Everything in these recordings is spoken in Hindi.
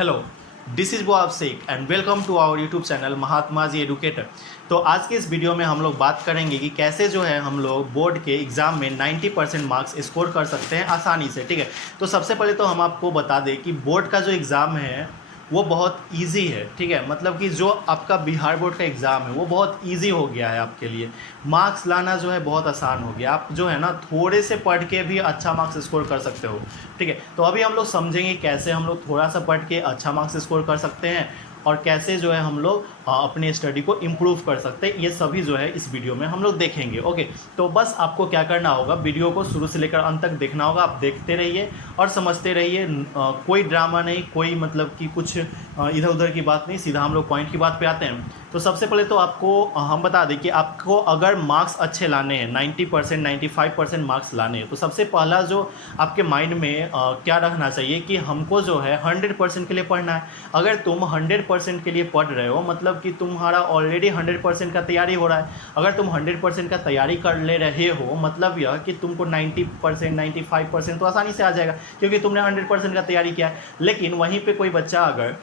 हेलो, दिस इज़ बोआब Sheikh and welcome to our YouTube channel Mahatma ji educator. तो आज के इस वीडियो में हम लोग बात करेंगे कि कैसे जो है हम लोग बोर्ड के एग्ज़ाम में 90% मार्क्स स्कोर कर सकते हैं आसानी से। ठीक है, तो सबसे पहले तो हम आपको बता दें कि बोर्ड का जो एग्ज़ाम है वो बहुत इजी है। ठीक है, मतलब कि जो आपका बिहार बोर्ड का एग्ज़ाम है वो बहुत इजी हो गया है आपके लिए। मार्क्स लाना जो है बहुत आसान हो गया। आप जो है ना थोड़े से पढ़ के भी अच्छा मार्क्स स्कोर कर सकते हो। ठीक है, तो अभी हम लोग समझेंगे कैसे हम लोग थोड़ा सा पढ़ के अच्छा मार्क्स स्कोर कर सकते हैं और कैसे जो है हम लोग अपने स्टडी को इम्प्रूव कर सकते हैं। ये सभी जो है इस वीडियो में हम लोग देखेंगे। ओके, तो बस आपको क्या करना होगा, वीडियो को शुरू से लेकर अंत तक देखना होगा। आप देखते रहिए और समझते रहिए। कोई ड्रामा नहीं, कोई मतलब कि कुछ इधर उधर की बात नहीं, सीधा हम लोग पॉइंट की बात पे आते हैं। तो सबसे पहले तो आपको हम बता दें कि आपको अगर मार्क्स अच्छे लाने हैं, 90% 95% मार्क्स लाने हैं, तो सबसे पहला जो आपके माइंड में क्या रखना चाहिए कि हमको जो है 100% के लिए पढ़ना है। अगर तुम 100% के लिए पढ़ रहे हो मतलब कि तुम्हारा ऑलरेडी 100% का तैयारी हो रहा है। अगर तुम 100% का तैयारी कर ले रहे हो मतलब यह कि तुमको 90% 95% तो आसानी से आ जाएगा क्योंकि तुमने 100% का तैयारी किया है। लेकिन वहीं पे कोई बच्चा अगर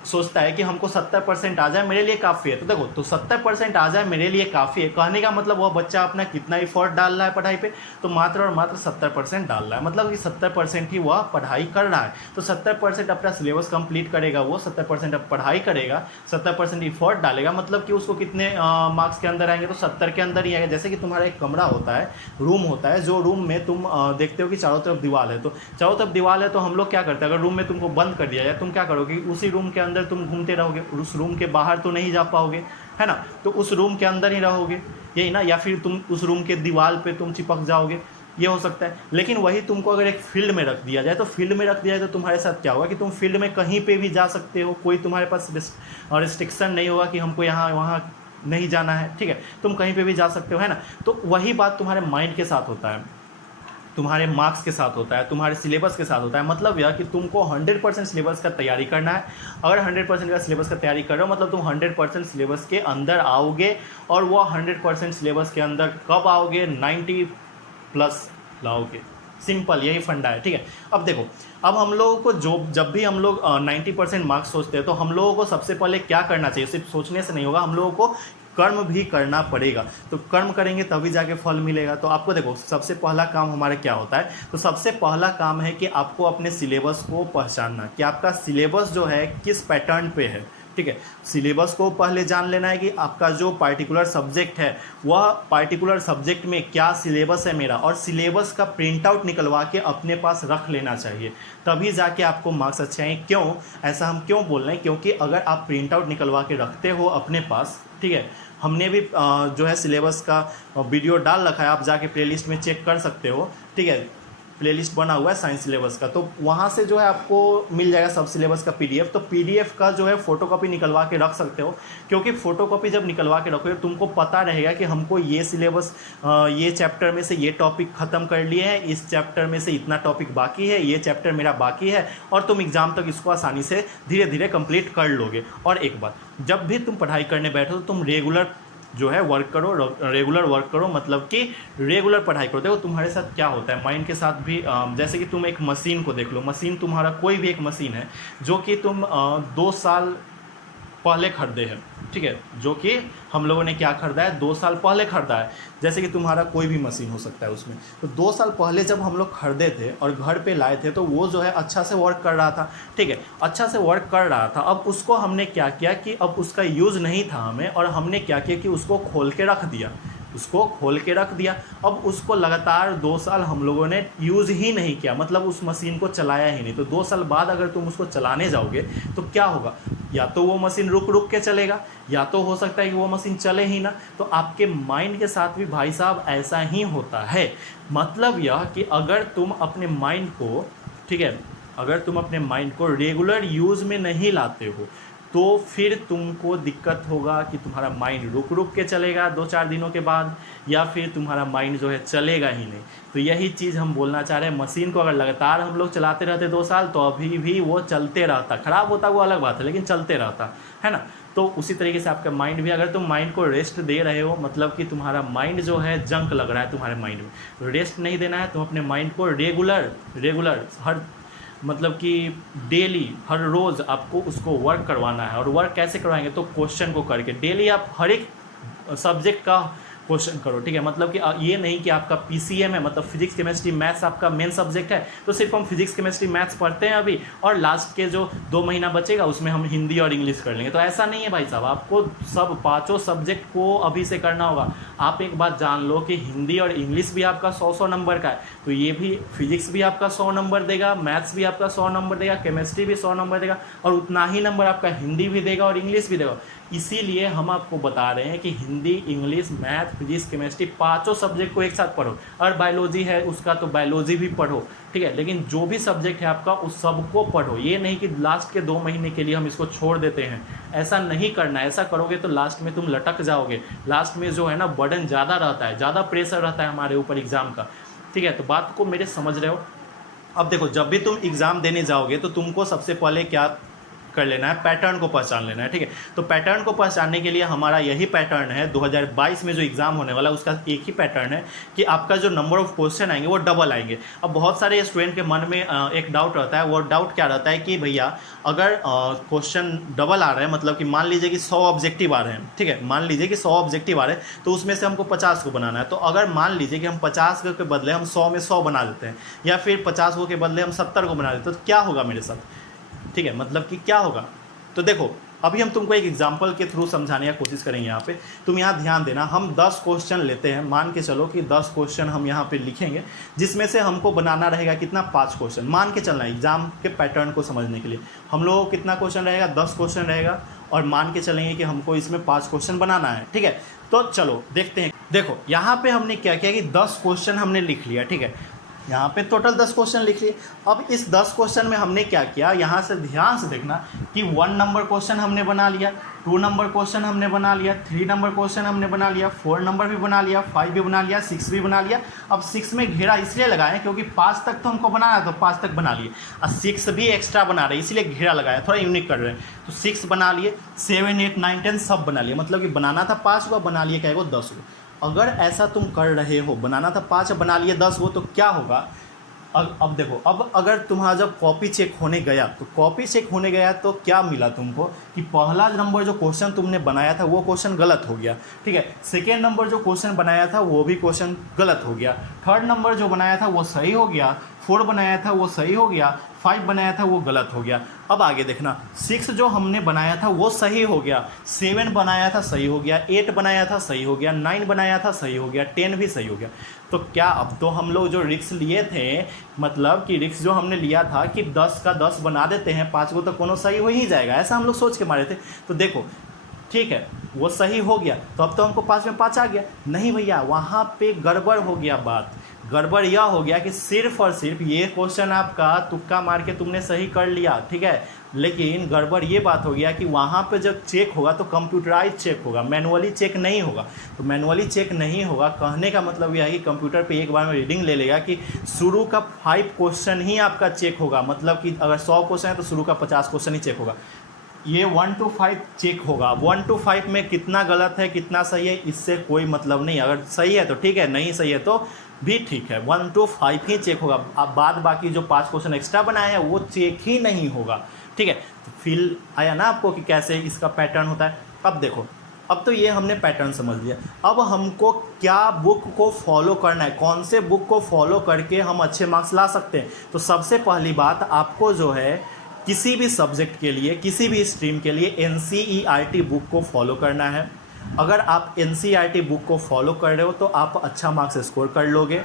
सोचता है कि हमको 70% आ जाए मेरे लिए काफ़ी है, तो देखो, तो 70% आ जाए मेरे लिए काफ़ी है कहने का मतलब वह बच्चा अपना कितना एफर्ट डाल रहा है पढ़ाई पे, तो मात्र और मात्र 70% डाल रहा है। मतलब कि 70% ही वह पढ़ाई कर रहा है। तो 70% अपना सिलेबस कंप्लीट करेगा, वो 70% अब पढ़ाई करेगा, 70% एफर्ट डालेगा, मतलब कि उसको कितने मार्क्स के अंदर आएंगे, तो 70 के अंदर ही आएगा। जैसे कि तुम्हारा एक कमरा होता है, रूम होता है, जो रूम में तुम देखते हो कि चारों तरफ दीवार है, तो चारों तरफ दीवार है तो हम लोग क्या करते हैं, अगर रूम में तुमको बंद कर दिया जाए तुम क्या करोगे, उसी रूम के अंदर तुम घूमते रहोगे, उस रूम के बाहर तो नहीं जा पाओगे, है ना। तो उस रूम के अंदर ही रहोगे, यही ना, या फिर तुम उस रूम के दीवार पे तुम चिपक जाओगे, ये हो सकता है। लेकिन वही तुमको अगर एक फील्ड में रख दिया जाए, तो फील्ड में रख दिया जाए तो तुम्हारे साथ क्या होगा कि तुम फील्ड में कहीं पे भी जा सकते हो, कोई तुम्हारे पास रिस्ट्रिक्शन नहीं होगा कि हमको यहाँ वहाँ नहीं जाना है। ठीक है, तुम कहीं पे भी जा सकते हो, है ना। तो वही बात तुम्हारे माइंड के साथ होता है, तुम्हारे मार्क्स के साथ होता है, तुम्हारे सिलेबस के साथ होता है। मतलब यह कि तुमको 100% सिलेबस का तैयारी करना है। अगर 100% का सिलेबस का तैयारी कर रहे हो मतलब तुम 100% सिलेबस के अंदर आओगे। और वो 100% सिलेबस के अंदर कब आओगे, 90+ लाओगे। सिंपल यही फंडा है। ठीक है, अब देखो, अब हम लोगों को जब भी हम लोग 90% मार्क्स सोचते हैं तो हम लोगों को सबसे पहले क्या करना चाहिए, सिर्फ सोचने से नहीं होगा, हम लोगों को कर्म भी करना पड़ेगा। तो कर्म करेंगे तभी जाके फल मिलेगा। तो आपको देखो, सबसे पहला काम हमारा क्या होता है, तो सबसे पहला काम है कि आपको अपने सिलेबस को पहचानना कि आपका सिलेबस जो है किस पैटर्न पे है। ठीक है, सिलेबस को पहले जान लेना है कि आपका जो पार्टिकुलर सब्जेक्ट है वह पार्टिकुलर सब्जेक्ट में क्या सिलेबस है मेरा, और सिलेबस का प्रिंट आउट निकलवा के अपने पास रख लेना चाहिए, तभी जाके आपको मार्क्स अच्छे आएंगे। क्यों ऐसा हम क्यों बोल रहे हैं, क्योंकि अगर आप प्रिंट आउट निकलवा के रखते हो अपने पास, ठीक है, हमने भी जो है सिलेबस का वीडियो डाल रखा है, आप जाके प्लेलिस्ट में चेक कर सकते हो। ठीक है, प्लेलिस्ट बना हुआ है साइंस सिलेबस का, तो वहाँ से जो है आपको मिल जाएगा सब सिलेबस का पीडीएफ। तो पीडीएफ का जो है फ़ोटोकॉपी निकलवा के रख सकते हो, क्योंकि फ़ोटोकॉपी जब निकलवा के रखोगे तुमको पता रहेगा कि हमको ये सिलेबस ये चैप्टर में से ये टॉपिक ख़त्म कर लिए हैं, इस चैप्टर में से इतना टॉपिक बाकी है, ये चैप्टर मेरा बाकी है, और तुम एग्ज़ाम तक इसको आसानी से धीरे धीरे कंप्लीट कर लोगे। और एक बात, जब भी तुम पढ़ाई करने बैठो तो तुम रेगुलर जो है वर्क करो, रेगुलर वर्क करो, मतलब कि रेगुलर पढ़ाई करो। देखो तुम्हारे साथ क्या होता है, माइंड के साथ भी जैसे कि तुम एक मशीन को देख लो, मशीन तुम्हारा कोई भी एक मशीन है जो कि तुम 2 साल पहले खरीदे हैं। ठीक है, जो कि हम लोगों ने क्या खरीदा है, 2 साल पहले खरीदा है। जैसे कि तुम्हारा कोई भी मशीन हो सकता है उसमें, तो 2 साल पहले जब हम लोग खरीदे थे और घर पे लाए थे तो वो जो है अच्छा से वर्क कर रहा था। ठीक है, अच्छा से वर्क कर रहा था। अब उसको हमने क्या किया कि अब उसका यूज़ नहीं था हमें, और हमने क्या किया कि उसको खोल के रख दिया, उसको खोल के रख दिया। अब उसको लगातार 2 साल हम लोगों ने यूज़ ही नहीं किया, मतलब उस मशीन को चलाया ही नहीं। तो 2 साल बाद अगर तुम उसको चलाने जाओगे तो क्या होगा, या तो वो मशीन रुक रुक के चलेगा, या तो हो सकता है कि वो मशीन चले ही ना। तो आपके माइंड के साथ भी भाई साहब ऐसा ही होता है। मतलब यह कि अगर तुम अपने माइंड को, ठीक है, अगर तुम अपने माइंड को रेगुलर यूज़ में नहीं लाते हो तो फिर तुमको दिक्कत होगा कि तुम्हारा माइंड रुक रुक के चलेगा 2-4 दिनों के बाद, या फिर तुम्हारा माइंड जो है चलेगा ही नहीं। तो यही चीज़ हम बोलना चाह रहे हैं, मशीन को अगर लगातार हम लोग चलाते रहते 2 साल तो अभी भी वो चलते रहता, ख़राब होता वो अलग बात है, लेकिन चलते रहता, है ना। तो उसी तरीके से आपका माइंड भी, अगर तुम माइंड को रेस्ट दे रहे हो मतलब कि तुम्हारा माइंड जो है जंक लग रहा है तुम्हारे माइंड में, रेस्ट नहीं देना है, तुम अपने माइंड को रेगुलर हर मतलब कि डेली हर रोज़ आपको उसको वर्क करवाना है। और वर्क कैसे करवाएंगे, तो क्वेश्चन को करके डेली आप हर एक सब्जेक्ट का क्वेश्चन करो, ठीक है। मतलब कि ये नहीं कि आपका पीसीएम है, मतलब फिजिक्स केमिस्ट्री मैथ्स आपका मेन सब्जेक्ट है, तो सिर्फ हम फिजिक्स केमिस्ट्री मैथ्स पढ़ते हैं अभी, और लास्ट के जो 2 महीना बचेगा उसमें हम हिंदी और इंग्लिश कर लेंगे। तो ऐसा नहीं है भाई साहब, आपको सब 5 सब्जेक्ट को अभी से करना होगा। आप एक बात जान लो कि हिंदी और इंग्लिश भी आपका 100 नंबर का है, तो ये भी फिजिक्स भी आपका 100 नंबर देगा, मैथ्स भी आपका 100 नंबर देगा, केमिस्ट्री भी 100 नंबर देगा, और उतना ही नंबर आपका हिंदी भी देगा और इंग्लिश भी देगा। इसीलिए हम आपको बता रहे हैं कि Hindi, English, math, physics, chemistry 5 subject को एक साथ पढ़ो। और बायोलॉजी है उसका तो बायोलॉजी भी पढ़ो, ठीक है। लेकिन जो भी सब्जेक्ट है आपका उस सबको पढ़ो। ये नहीं कि लास्ट के 2 महीने के लिए हम इसको छोड़ देते हैं, ऐसा नहीं करना है। ऐसा करोगे तो लास्ट में तुम लटक जाओगे। लास्ट में जो है ना बर्डन ज़्यादा रहता है, ज़्यादा प्रेशर रहता है हमारे ऊपर एग्ज़ाम का, ठीक है। तो बात को मेरे समझ रहे हो। अब देखो, जब भी तुम एग्ज़ाम देने जाओगे तो तुमको सबसे पहले क्या कर लेना है, पैटर्न को पहचान लेना है, ठीक है। तो पैटर्न को पहचानने के लिए हमारा यही पैटर्न है, 2022 में जो एग्ज़ाम होने वाला है उसका एक ही पैटर्न है कि आपका जो नंबर ऑफ क्वेश्चन आएंगे वो डबल आएंगे। अब बहुत सारे स्टूडेंट के मन में एक डाउट रहता है, वो डाउट क्या रहता है कि भैया अगर क्वेश्चन डबल आ रहे हैं, मतलब कि मान लीजिए कि 100 ऑब्जेक्टिव आ रहे हैं, ठीक है, मान लीजिए कि 100 ऑब्जेक्टिव आ रहे हैं, तो उसमें से हमको 50 को बनाना है। तो अगर मान लीजिए कि हम 50 के बदले हम 100 में 100 बना देते हैं, या फिर 50 के बदले हम 70 को बना देते हैं, तो क्या होगा मेरे साथ, ठीक है, मतलब कि क्या होगा। तो देखो, अभी हम तुमको एक एग्जांपल के थ्रू समझाने की कोशिश करेंगे। यहाँ पे तुम यहाँ ध्यान देना, हम 10 क्वेश्चन लेते हैं, मान के चलो कि 10 क्वेश्चन हम यहाँ पे लिखेंगे, जिसमें से हमको बनाना रहेगा कितना, 5 क्वेश्चन। मान के चलना एग्जाम के पैटर्न को समझने के लिए हम लोगों को कितना क्वेश्चन रहेगा, 10 क्वेश्चन रहेगा, और मान के चलेंगे कि हमको इसमें 5 क्वेश्चन बनाना है, ठीक है। तो चलो देखते हैं। देखो यहाँ पे हमने क्या किया कि 10 क्वेश्चन हमने लिख लिया, ठीक है। यहाँ पे टोटल 10 क्वेश्चन लिख लिए। अब इस 10 क्वेश्चन में हमने क्या किया, यहाँ से ध्यान से देखना कि 1 नंबर क्वेश्चन हमने बना लिया, 2 नंबर क्वेश्चन हमने बना लिया, 3 नंबर क्वेश्चन हमने बना लिया, 4 नंबर भी बना लिया, 5 भी बना लिया, 6 भी बना लिया। अब 6 में घेरा इसलिए लगाएं क्योंकि 5 तक तो हमको बनाना है, तो 5 तक बना लिए, और 6 भी एक्स्ट्रा बना रहे हैं इसलिए घेरा लगाया, थोड़ा यूनिक कर रहे हैं। तो 6 बना लिए, 7, 8, 9, 10 सब बना लिए, मतलब कि बनाना था 5 को, बना लिए क्या को 10 को। अगर ऐसा तुम कर रहे हो, बनाना था 5 बना लिए 10 को, तो क्या होगा। अब देखो, अब अगर तुम्हारा जब कॉपी चेक होने गया, तो कॉपी चेक होने गया तो क्या मिला तुमको कि पहला नंबर जो क्वेश्चन तुमने बनाया था वो क्वेश्चन गलत हो गया, ठीक है। सेकेंड नंबर जो क्वेश्चन बनाया था वो भी क्वेश्चन गलत हो गया, थर्ड नंबर जो बनाया था वो सही हो गया, 4 बनाया था वो सही हो गया, 5 बनाया था वो गलत हो गया। अब आगे देखना, 6 जो हमने बनाया था वो सही हो गया, 7 बनाया था सही हो गया, 8 बनाया था सही हो गया, 9 बनाया था सही हो गया, 10 भी सही हो गया। तो क्या, अब तो हम लोग जो रिक्स लिए थे, मतलब कि रिक्स जो हमने लिया था कि 10 का 10 बना देते हैं, 5 को तो कोनो सही हो ही जाएगा, ऐसा हम लोग सोच के मारे थे। तो देखो ठीक है, वो सही हो गया, तो अब तो हमको 5 में 5 आ गया। नहीं भैया, वहाँ पे गड़बड़ हो गया। बात गड़बड़ यह हो गया कि सिर्फ और सिर्फ ये क्वेश्चन आपका तुक्का मार के तुमने सही कर लिया, ठीक है, लेकिन गड़बड़ ये बात हो गया कि वहाँ पे जब चेक होगा तो कंप्यूटराइज चेक होगा, मैनुअली चेक नहीं होगा। तो मैनुअली चेक नहीं होगा, कहने का मतलब यह है कि कंप्यूटर पे एक बार में रीडिंग ले लेगा कि शुरू का 5 क्वेश्चन ही आपका चेक होगा, मतलब कि अगर 100 क्वेश्चन है तो शुरू का 50 क्वेश्चन ही चेक होगा। ये 1 to 5 चेक होगा। 1 to 5 में कितना गलत है कितना सही है इससे कोई मतलब नहीं, अगर सही है तो ठीक है, नहीं सही है तो भी ठीक है, 1 to 5 ही चेक होगा। अब बाद बाकी जो 5 क्वेश्चन एक्स्ट्रा बनाए हैं वो चेक ही नहीं होगा, ठीक है। तो फील आया ना आपको कि कैसे इसका पैटर्न होता है। अब देखो, अब तो ये हमने पैटर्न समझ लिया, अब हमको क्या बुक को फॉलो करना है, कौन से बुक को फॉलो करके हम अच्छे मार्क्स ला सकते हैं। तो सबसे पहली बात, आपको जो है किसी भी सब्जेक्ट के लिए, किसी भी स्ट्रीम के लिए NCERT बुक को फॉलो करना है। अगर आप NCERT बुक को फॉलो कर रहे हो तो आप अच्छा मार्क्स स्कोर कर लोगे।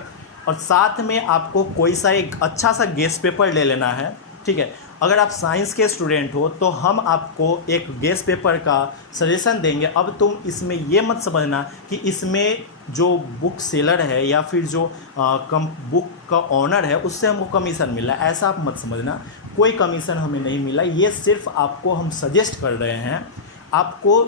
और साथ में आपको कोई सा एक अच्छा सा गेस्ट पेपर ले लेना है, ठीक है। अगर आप साइंस के स्टूडेंट हो तो हम आपको एक गेस्ट पेपर का सजेशन देंगे। अब तुम इसमें ये मत समझना कि इसमें जो बुक सेलर है या फिर जो बुक का ऑनर है उससे हमको कमीशन मिला, ऐसा आप मत समझना। कोई कमीशन हमें नहीं मिला, ये सिर्फ आपको हम सजेस्ट कर रहे हैं। आपको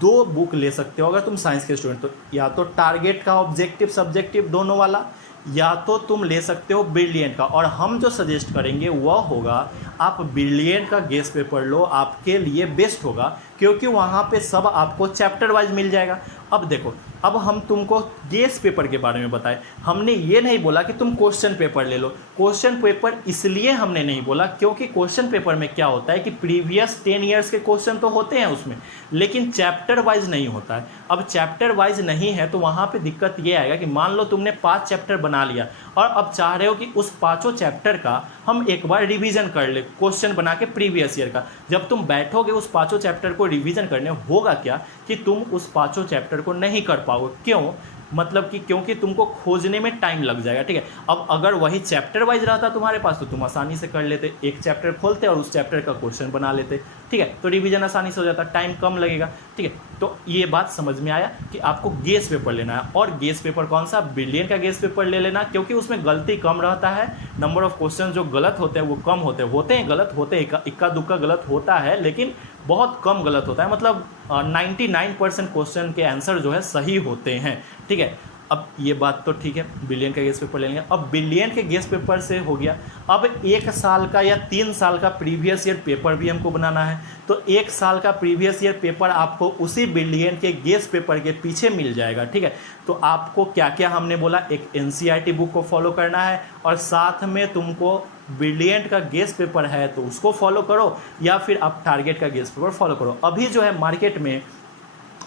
2 बुक ले सकते हो अगर तुम साइंस के स्टूडेंट, तो या तो टारगेट का ऑब्जेक्टिव सब्जेक्टिव दोनों वाला, या तो तुम ले सकते हो ब्रिलियंट का। और हम जो सजेस्ट करेंगे वह होगा आप ब्रिलियंट का गेस्ट पेपर लो, आपके लिए बेस्ट होगा। क्योंकि वहाँ पे सब आपको चैप्टर वाइज मिल जाएगा। अब देखो, अब हम तुमको गेस पेपर के बारे में बताएं, हमने ये नहीं बोला कि तुम क्वेश्चन पेपर ले लो। क्वेश्चन पेपर इसलिए हमने नहीं बोला क्योंकि क्वेश्चन पेपर में क्या होता है कि प्रीवियस 10 ईयर्स के क्वेश्चन तो होते हैं उसमें, लेकिन चैप्टर वाइज नहीं होता है। अब चैप्टर वाइज नहीं है तो वहाँ पे दिक्कत ये आएगा कि मान लो तुमने 5 चैप्टर बना लिया और अब चाह रहे हो कि उस 5 चैप्टर का हम एक बार रिवीजन कर ले, क्वेश्चन बना के प्रीवियस ईयर का। जब तुम बैठोगे उस 5 चैप्टर को रिवीजन करने, होगा क्या कि तुम उस 5 चैप्टर को नहीं कर पाओगे। क्यों? मतलब कि क्योंकि तुमको खोजने में टाइम लग जाएगा, ठीक है। अब अगर वही चैप्टर वाइज रहता तुम्हारे पास तो तुम आसानी से कर लेते, एक चैप्टर खोलते और उस चैप्टर का क्वेश्चन बना लेते, ठीक है। तो रिवीजन आसानी से हो जाता, टाइम कम लगेगा, ठीक है। तो ये बात समझ में आया कि आपको गेस पेपर लेना है। और गेस पेपर कौन सा? बिलियन का गेस पेपर ले लेना, क्योंकि उसमें गलती कम रहता है। नंबर ऑफ क्वेश्चन जो गलत होते हैं वो कम होते हैं गलत होते हैं, इक्का दुक्का गलत होता है, लेकिन बहुत कम गलत होता है। मतलब 99% क्वेश्चन के आंसर जो है सही होते हैं, ठीक है। अब ये बात तो ठीक है, बिलियन का गेस पेपर ले लेंगे। अब बिलियन के गेस पेपर से हो गया, अब 1 साल का या 3 साल का प्रीवियस ईयर पेपर भी हमको बनाना है। तो 1 साल का प्रीवियस ईयर पेपर आपको उसी बिलियन के गेस पेपर के पीछे मिल जाएगा, ठीक है। तो आपको क्या क्या हमने बोला, एक NCERT बुक को फॉलो करना है और साथ में तुमको बिलियन का गेस पेपर है तो उसको फॉलो करो, या फिर आप टारगेट का गेस पेपर फॉलो करो। अभी जो है मार्केट में,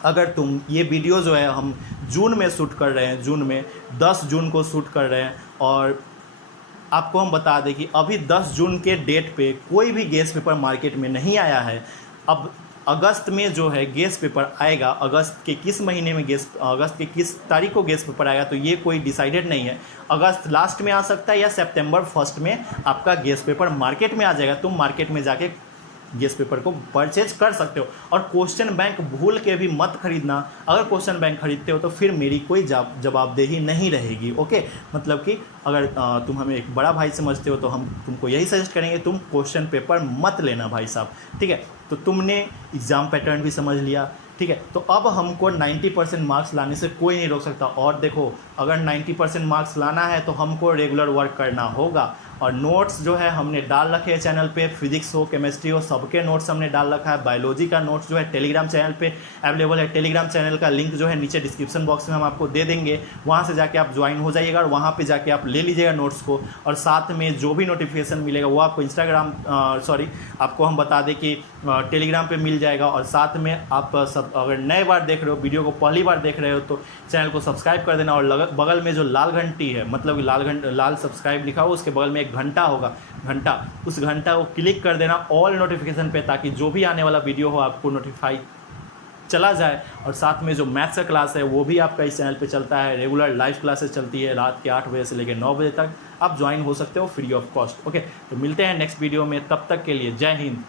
अगर तुम ये वीडियो जो है हम जून में शूट कर रहे हैं, जून में 10 जून को शूट कर रहे हैं, और आपको हम बता दें कि अभी 10 जून के डेट पे कोई भी गेस पेपर मार्केट में नहीं आया है। अब अगस्त में जो है गेस पेपर आएगा, अगस्त के किस महीने में अगस्त के किस तारीख को गेस पेपर आएगा तो ये कोई डिसाइडेड नहीं है। अगस्त लास्ट में आ सकता है या सितंबर 1 में आपका गेस पेपर मार्केट में आ जाएगा। तुम मार्केट में जाके गेस पेपर को परचेज कर सकते हो। और क्वेश्चन बैंक भूल के भी मत खरीदना, अगर क्वेश्चन बैंक खरीदते हो तो फिर मेरी कोई जवाबदेही नहीं रहेगी, ओके। मतलब कि अगर तुम हमें एक बड़ा भाई समझते हो तो हम तुमको यही सजेस्ट करेंगे, तुम क्वेश्चन पेपर मत लेना भाई साहब, ठीक है। तो तुमने एग्ज़ाम पैटर्न भी समझ लिया, ठीक है। तो अब हमको 90% मार्क्स लाने से कोई नहीं रोक सकता। और देखो, अगर 90% मार्क्स लाना है तो हमको रेगुलर वर्क करना होगा। और नोट्स जो है हमने डाल रखे हैं चैनल पे, फिजिक्स हो केमिस्ट्री हो सबके नोट्स हमने डाल रखा है। बायोलॉजी का नोट्स जो है टेलीग्राम चैनल पे अवेलेबल है। टेलीग्राम चैनल का लिंक जो है नीचे डिस्क्रिप्शन बॉक्स में हम आपको दे देंगे, वहाँ से जाके आप ज्वाइन हो जाइएगा और वहाँ पे जाके आप ले लीजिएगा नोट्स को। और साथ में जो भी नोटिफिकेशन मिलेगा वो आपको आपको हम बता दें कि टेलीग्राम पे मिल जाएगा। और साथ में आप सब अगर नए बार देख रहे हो, वीडियो को पहली बार देख रहे हो तो चैनल को सब्सक्राइब कर देना। और बगल में जो लाल घंटी है, मतलब लाल सब्सक्राइब लिखा हो, उसके बगल में एक घंटा होगा, उस घंटा को क्लिक कर देना ऑल नोटिफिकेशन पे, ताकि जो भी आने वाला वीडियो हो आपको नोटिफाई चला जाए। और साथ में जो मैथ्स का क्लास है वो भी आपका इस चैनल पे चलता है, रेगुलर लाइव क्लासेस चलती है रात के 8 बजे से लेकर 9 बजे तक। आप ज्वाइन हो सकते हो फ्री ऑफ कॉस्ट, ओके। तो मिलते हैं नेक्स्ट वीडियो में, तब तक के लिए जय हिंद।